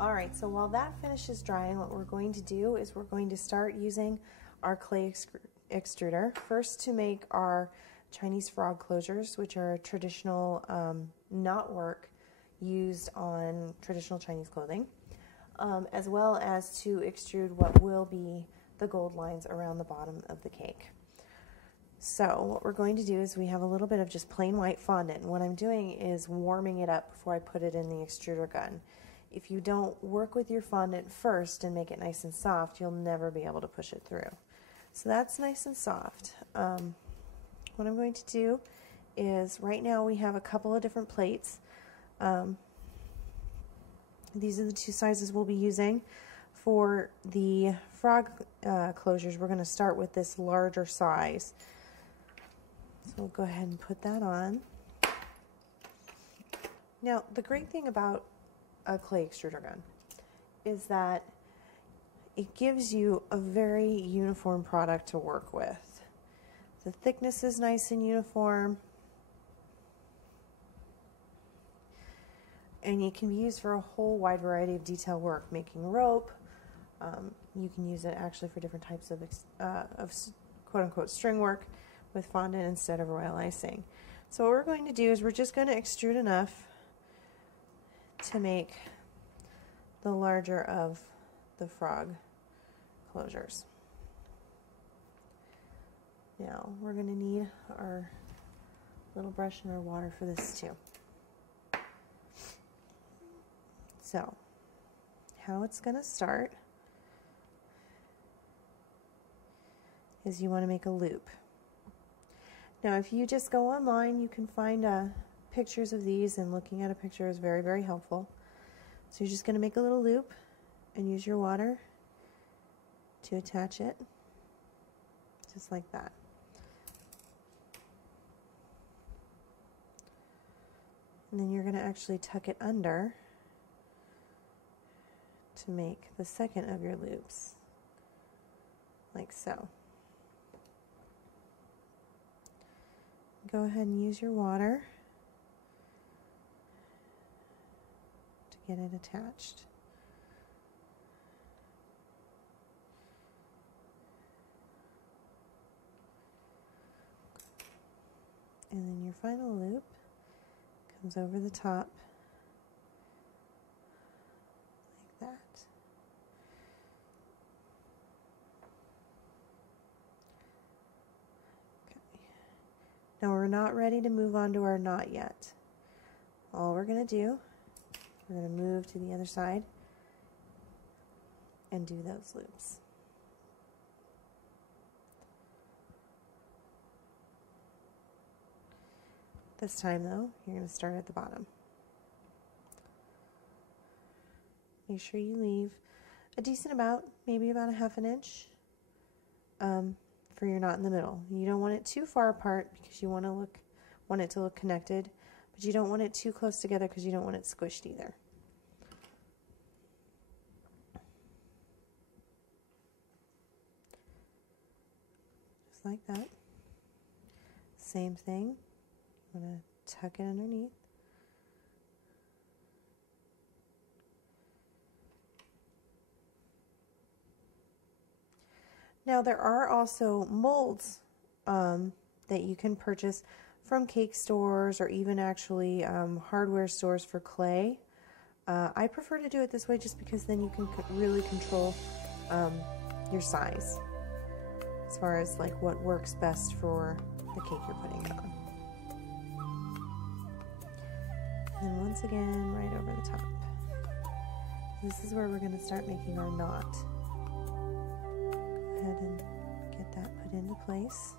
All right, so while that finishes drying, what we're going to do is we're going to start using our clay extruder first to make our Chinese frog closures, which are a traditional knotwork used on traditional Chinese clothing, as well as to extrude what will be the gold lines around the bottom of the cake. So what we're going to do is we have a little bit of just plain white fondant, and what I'm doing is warming it up before I put it in the extruder gun. If you don't work with your fondant first and make it nice and soft, you'll never be able to push it through. So that's nice and soft. What I'm going to do is, right now we have a couple of different plates. These are the two sizes we'll be using. For the frog closures, we're going to start with this larger size. So we'll go ahead and put that on. Now, the great thing about a clay extruder gun is that it gives you a very uniform product to work with. The thickness is nice and uniform, and it can be used for a whole wide variety of detail work, making rope. You can use it actually for different types of quote-unquote string work with fondant instead of royal icing. So what we're going to do is we're just going to extrude enough to make the larger of the frog closures. Now we're going to need our little brush and our water for this too. So how it's going to start is you want to make a loop. Now if you just go online, you can find pictures of these, and looking at a picture is very, very helpful. So you're just going to make a little loop and use your water to attach it, just like that. And then you're going to actually tuck it under to make the second of your loops, like so. Go ahead and use your water to get it attached. And then your final loop comes over the top like that. Now we're not ready to move on to our knot yet. All we're going to do, we're going to move to the other side and do those loops. This time though, you're going to start at the bottom. Make sure you leave a decent amount, maybe about 1/2 inch, for your knot in the middle. You don't want it too far apart because you want it to look connected, but you don't want it too close together because you don't want it squished either. Just like that. Same thing. I'm going to tuck it underneath. Now there are also molds that you can purchase from cake stores or even actually hardware stores for clay. I prefer to do it this way just because then you can really control your size as far as like what works best for the cake you're putting it on. And then once again, right over the top. This is where we're going to start making our knot. Go ahead and get that put into place.